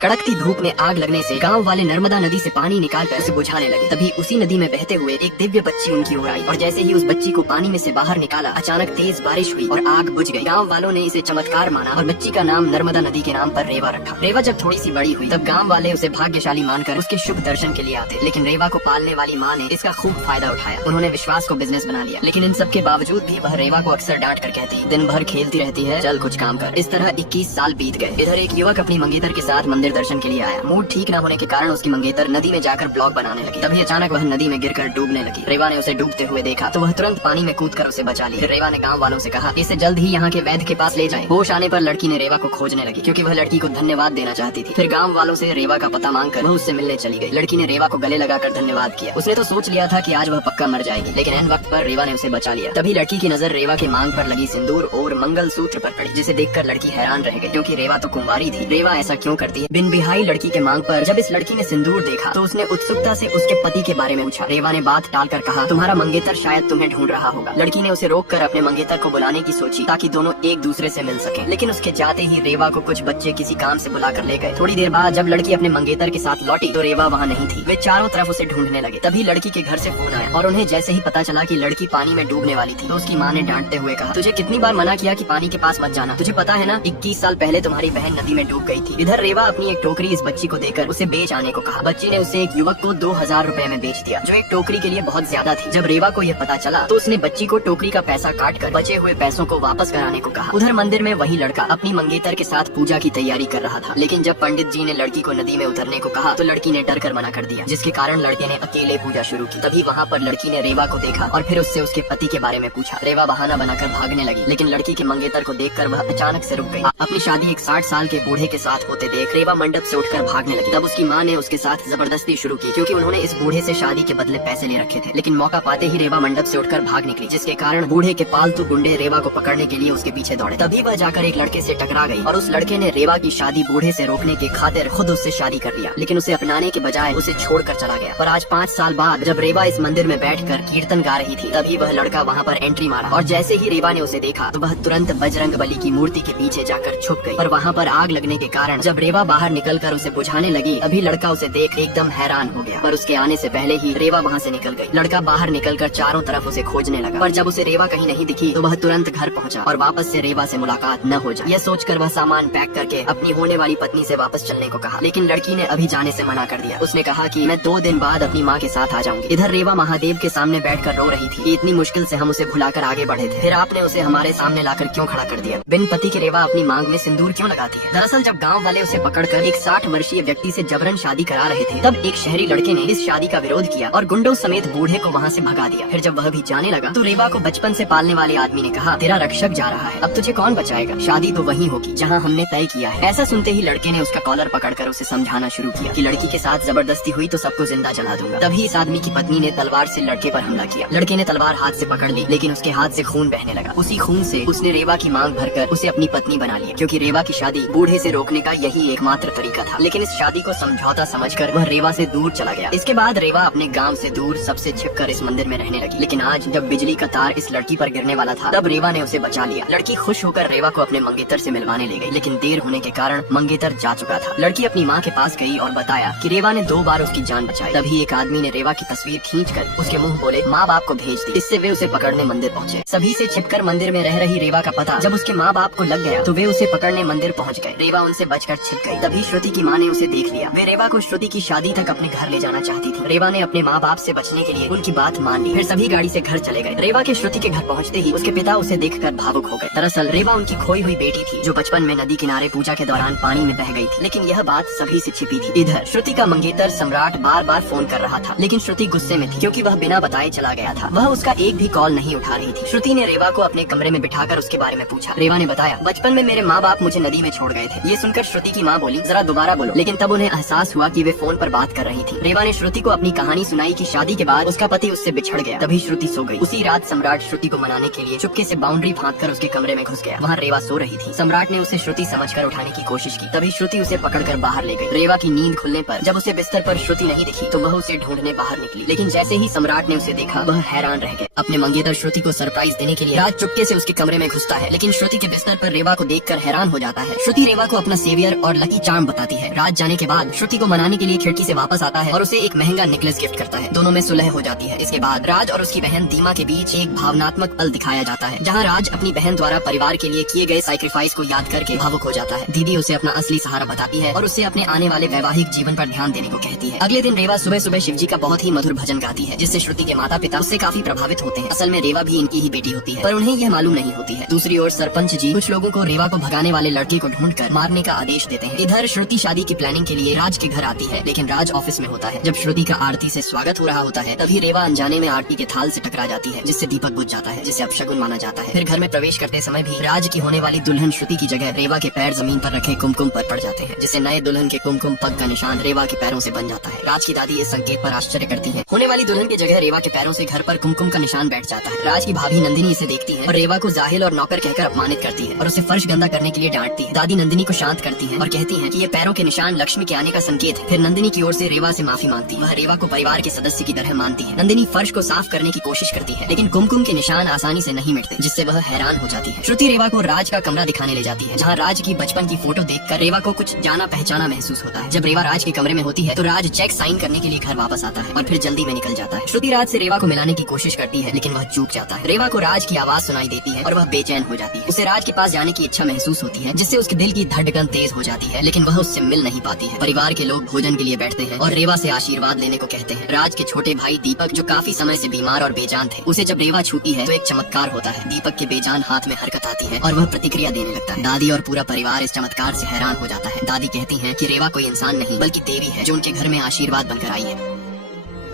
कड़कती धूप में आग लगने से गांव वाले नर्मदा नदी से पानी निकालकर उसे बुझाने लगे। तभी उसी नदी में बहते हुए एक दिव्य बच्ची उनकी ओर आई और जैसे ही उस बच्ची को पानी में से बाहर निकाला, अचानक तेज बारिश हुई और आग बुझ गई। गांव वालों ने इसे चमत्कार माना और बच्ची का नाम नर्मदा नदी के नाम पर रेवा रखा। रेवा जब थोड़ी सी बड़ी हुई तब गाँव वाले उसे भाग्यशाली मानकर उसके शुभ दर्शन के लिए आते, लेकिन रेवा को पालने वाली माँ ने इसका खूब फायदा उठाया। उन्होंने विश्वास को बिजनेस बना लिया, लेकिन इन सब के बावजूद भी वह रेवा को अक्सर डांट कर कहती, दिन भर खेलती रहती है, चल कुछ काम कर। इस तरह 21 साल बीत गए। इधर एक युवक अपनी मंगेतर के साथ मंदिर दर्शन के लिए आया। मूड ठीक न होने के कारण उसकी मंगेतर नदी में जाकर ब्लॉग बनाने लगी। तभी अचानक वह नदी में गिरकर डूबने लगी। रेवा ने उसे डूबते हुए देखा तो वह तुरंत पानी में कूदकर उसे बचा लिया। फिर रेवा ने गांव वालों से कहा इसे जल्द ही यहाँ के वैद्य के पास ले जाएं। होश आने पर लड़की ने रेवा को खोजने लगी क्योंकि वह लड़की को धन्यवाद देना चाहती थी। फिर गांव वालों से रेवा का पता मांगकर वह उससे मिलने चली गई। लड़की ने रेवा को गले लगाकर धन्यवाद किया। उसने तो सोच लिया था कि आज वह पक्का मर जाएगी, लेकिन ऐन वक्त पर रेवा ने उसे बचा लिया। तभी लड़की की नजर रेवा के मांग पर लगी सिंदूर और मंगल सूत्र पर पड़ी, जिसे देखकर लड़की हैरान रह गई क्योंकि रेवा तो कुंवारी थी। रेवा ऐसा क्यों करती है? बिन बिहाई लड़की के मांग पर जब इस लड़की ने सिंदूर देखा तो उसने उत्सुकता से उसके पति के बारे में पूछा। रेवा ने बात टालकर कहा, तुम्हारा मंगेतर शायद तुम्हें ढूंढ रहा होगा। लड़की ने उसे रोककर अपने मंगेतर को बुलाने की सोची ताकि दोनों एक दूसरे से मिल सकें, लेकिन उसके जाते ही रेवा को कुछ बच्चे किसी काम से बुलाकर ले गए। थोड़ी देर बाद जब लड़की अपने मंगेतर के साथ लौटी तो रेवा वहाँ नहीं थी। वे चारों तरफ उसे ढूंढने लगे। तभी लड़की के घर से फोन आया और उन्हें जैसे ही पता चला कि लड़की पानी में डूबने वाली थी तो उसकी माँ ने डांटते हुए कहा, तुझे कितनी बार मना किया कि पानी के पास मत जाना? तुझे पता है ना 21 साल पहले तुम्हारी बहन नदी में डूब गई थी। इधर रेवा अपनी एक टोकरी इस बच्ची को देकर उसे बेच आने को कहा। बच्ची ने उसे एक युवक को 2000 रुपए में बेच दिया, जो एक टोकरी के लिए बहुत ज्यादा थी। जब रेवा को यह पता चला तो उसने बच्ची को टोकरी का पैसा काटकर बचे हुए पैसों को वापस कराने को कहा। उधर मंदिर में वही लड़का अपनी मंगेतर के साथ पूजा की तैयारी कर रहा था, लेकिन जब पंडित जी ने लड़की को नदी में उतरने को कहा तो लड़की ने डर कर मना कर दिया, जिसके कारण लड़के ने अकेले पूजा शुरू की। तभी वहाँ पर लड़की ने रेवा को देखा और फिर उससे उसके पति के बारे में पूछा। रेवा बहाना बनाकर भागने लगी, लेकिन लड़की के मंगेतर को देखकर वह अचानक से रुक गई। अपनी शादी एक 60 साल के बूढ़े के साथ होते देख रेवा मंडप से उठकर भागने लगी। तब उसकी माँ ने उसके साथ जबरदस्ती शुरू की क्योंकि उन्होंने इस बूढ़े से शादी के बदले पैसे ले रखे थे। लेकिन मौका पाते ही रेवा मंडप से उठकर भाग निकली, जिसके कारण बूढ़े के पालतू गुंडे रेवा को पकड़ने के लिए उसके पीछे दौड़े। तभी वह जाकर एक लड़के से टकरा गई और उस लड़के ने रेवा की शादी बूढ़े से रोकने के खातिर खुद उससे शादी कर लिया, लेकिन उसे अपनाने के बजाय उसे छोड़कर चला गया। पर आज 5 साल बाद जब रेवा इस मंदिर में बैठकर कीर्तन गा रही थी तभी वह लड़का वहाँ पर एंट्री मारा और जैसे ही रेवा ने उसे देखा तो वह तुरंत बजरंग बली की मूर्ति के पीछे जाकर छुप गई। पर वहाँ पर आग लगने के कारण जब रेवा बाहर निकलकर उसे बुझाने लगी तभी लड़का उसे देख एकदम हैरान हो गया। पर उसके आने से पहले ही रेवा वहाँ से निकल गई। लड़का बाहर निकलकर चारों तरफ उसे खोजने लगा, पर जब उसे रेवा कहीं नहीं दिखी तो वह तुरंत घर पहुँचा और वापस से रेवा से मुलाकात न हो जाए, यह सोचकर वह सामान पैक करके अपनी होने वाली पत्नी से वापस चलने को कहा। लेकिन लड़की ने अभी जाने से मना कर दिया। उसने कहा कि मैं 2 दिन बाद अपनी माँ के साथ आ जाऊंगी। इधर रेवा महादेव के सामने बैठकर रो रही थी कि इतनी मुश्किल से हम उसे भुलाकर आगे बढ़े थे, फिर आपने उसे हमारे सामने लाकर क्यों खड़ा कर दिया? बिन पति के रेवा अपनी मांग में सिंदूर क्यों लगाती है? दरअसल जब गाँव वाले उसे पकड़कर एक 60 वर्षीय व्यक्ति से जबरन शादी करा रहे थे तब एक शहरी लड़के ने इस शादी का विरोध किया और गुंडों समेत बूढ़े को वहाँ से भगा दिया। फिर जब वह भी जाने लगा तो रेवा को बचपन से पालने वाले आदमी ने कहा, तेरा रक्षक जा रहा है, अब तुझे कौन बचाएगा? शादी तो वही होगी जहाँ हमने तय किया है। ऐसा सुनते ही लड़के ने उसका कॉलर पकड़कर उसे समझाना शुरू किया कि लड़की के साथ जबरदस्ती हुई तो सबको जिंदा जला दूंगा। तभी इस आदमी की पत्नी ने तलवार से लड़के पर हमला किया। लड़के ने तलवार हाथ से पकड़ ली, लेकिन उसके हाथ से खून बहने लगा। उसी खून से उसने रेवा की मांग भरकर उसे अपनी पत्नी बना लिया, क्योंकि रेवा की शादी बूढ़े से रोकने का यही एकमात्र तरीका था। लेकिन इस शादी को समझौता समझकर वह रेवा से दूर चला गया। इसके बाद रेवा अपने गांव से दूर सबसे छिपकर इस मंदिर में रहने लगी। लेकिन आज जब बिजली का तार इस लड़की पर गिरने वाला था तब रेवा ने उसे बचा लिया। लड़की खुश होकर रेवा को अपने मंगेतर से मिलवाने ले गई, लेकिन देर होने के कारण मंगेतर जा चुका था। लड़की अपनी माँ के पास गई और बताया कि रेवा ने 2 बार उसकी जान बचाई। तभी एक आदमी ने रेवा की तस्वीर खींचकर उसके मुंह बोले माँ बाप को भेज दी। इससे वे उसे पकड़ने मंदिर पहुँचे। सभी से छिपकर मंदिर में रह रही रेवा का पता जब उसके माँ बाप को लग गया तो वे उसे पकड़ने मंदिर पहुँच गए। रेवा उनसे बचकर छिप गई। तभी श्रुति की माँ ने उसे देख लिया। वे रेवा को श्रुति की शादी तक अपने घर ले जाना चाहती थी। रेवा ने अपने माँ बाप से बचने के लिए उनकी बात मान ली। फिर सभी गाड़ी से घर चले गए। रेवा के श्रुति के घर पहुँचते ही उसके पिता उसे देखकर भावुक हो गए। दरअसल रेवा उनकी खोई हुई बेटी थी जो बचपन में नदी किनारे पूजा के दौरान पानी में बह गई थी, लेकिन यह बात सभी से छिपी थी। इधर श्रुति का मंगेतर सम्राट बार बार फोन कर रहा था, लेकिन श्रुति गुस्से में थी क्योंकि वह बिना बताए चला गया था। वह उसका एक भी कॉल नहीं उठा रही थी। श्रुति ने रेवा को अपने कमरे में बिठाकर उसके बारे में पूछा। रेवा ने बताया, बचपन में मेरे माँ बाप मुझे नदी में छोड़ गए थे। ये सुनकर श्रुति की माँ बोली, जरा दोबारा बोलो। लेकिन तब उन्हें एहसास हुआ कि वे फोन पर बात कर रही थी। रेवा ने श्रुति को अपनी कहानी सुनाई कि शादी के बाद उसका पति उससे बिछड़ गया। तभी श्रुति सो गई। उसी रात सम्राट श्रुति को मनाने के लिए चुपके से बाउंड्री फांदकर उसके कमरे में घुस गया। वहाँ रेवा सो रही थी। सम्राट ने उसे श्रुति समझकर उठाने की कोशिश की। तभी श्रुति उसे पकड़कर बाहर ले गई। रेवा की नींद खुलने पर जब उसे बिस्तर पर श्रुति नहीं दिखी तो वह उसे ढूंढने बाहर निकली, लेकिन जैसे ही सम्राट ने उसे देखा वह हैरान रह गए। अपने मंगेतर श्रुति को सरप्राइज देने के लिए राज चुपके से उसके कमरे में घुसता है, लेकिन श्रुति के बिस्तर पर रेवा को देखकर हैरान हो जाता है। श्रुति रेवा को अपना सेवियर और लकी चार्म बताती है। राज जाने के बाद श्रुति को मनाने के लिए खिड़की से वापस आता है और उसे एक महंगा नेकलेस गिफ्ट करता है। दोनों में सुलह हो जाती है। इसके बाद राज और उसकी बहन दीमा के बीच एक भावनात्मक पल दिखाया जाता है, जहाँ राज अपनी बहन द्वारा परिवार के लिए किए गए सैक्रिफाइस को याद करके भावुक हो जाता है। दीदी उसे अपना असली सहारा बताती है और उससे अपने आने वाले वैवाहिक जीवन पर ध्यान देने को कहती है। अगले दिन रेवा सुबह सुबह शिवजी का बहुत ही मधुर भजन गाती है, जिससे श्रुति के माता पिता उससे काफी प्रभावित होते हैं। असल में रेवा भी इनकी ही बेटी होती है, पर उन्हें यह मालूम नहीं होती है। दूसरी ओर सरपंच जी कुछ लोगों को रेवा को भगाने वाले लड़के को ढूंढकर मारने का आदेश देते हैं। इधर श्रुति शादी की प्लानिंग के लिए राज के घर आती है, लेकिन राज ऑफिस में होता है। जब श्रुति का आरती से स्वागत हो रहा होता है, तभी रेवा अनजाने में आरती के थाल से टकरा जाती है, जिससे दीपक बुझ जाता है, जिसे अपशगुन माना जाता है। फिर घर में प्रवेश करते समय भी राज की होने वाली दुल्हन श्रुति की जगह रेवा के पैर जमीन पर रखे कुमकुम पर पड़ जाते हैं, जिससे नए दुल्हन के कुमकुम पग का निशान रेवा के पैरों से बन जाता है। राज की दादी इस संकेत पर आश्चर्य करती है। होने वाली दुल्हन की जगह रेवा के पैरों से घर पर कुमकुम का निशान बैठ जाता है। राज की भाभी नंदिनी इसे देखती है और रेवा को जाहिल और नौकर कहकर अपमानित करती है और उसे फर्श गंदा करने के लिए डांटती है। दादी नंदिनी को शांत करती है और कहती है कि ये पैरों के निशान लक्ष्मी के आने का संकेत है। फिर नंदिनी की ओर से रेवा से माफी मांगती है। वह रेवा को परिवार के सदस्य की तरह मानती है। नंदिनी फर्श को साफ करने की कोशिश करती है, लेकिन कुमकुम के निशान आसानी से नहीं मिटते, जिससे वह हैरान हो जाती है। श्रुति रेवा को राज का कमरा दिखाने ले जाती है, जहाँ राज की बचपन की फोटो देखकर रेवा को कुछ जाना पहचाना महसूस होता है। जब रेवा राज के कमरे में होती है तो राज चेक साइन करने के लिए घर वापस आता है और फिर जल्दी में निकल जाता है। श्रुति राज से रेवा को मिलाने की कोशिश करती है, लेकिन वह चूक जाता है। रेवा को राज की आवाज सुनाई देती है और वह बेचैन हो जाती है। उसे राज के पास जाने की इच्छा महसूस होती है, जिससे उसके दिल की धड़कन तेज हो जाती है, लेकिन वह उससे मिल नहीं पाती है। परिवार के लोग भोजन के लिए बैठते हैं और रेवा से आशीर्वाद लेने को कहते हैं। राज के छोटे भाई दीपक, जो काफी समय से बीमार और बेजान थे, उसे जब रेवा छूती है तो एक चमत्कार होता है। दीपक के बेजान हाथ में हरकत आती है और वह प्रतिक्रिया देने लगता है। दादी और पूरा परिवार इस चमत्कार से हैरान हो जाता है। दादी कहती है कि रेवा कोई इंसान नहीं बल्कि देवी है, जो उनके घर में आशीर्वाद बनकर आई है।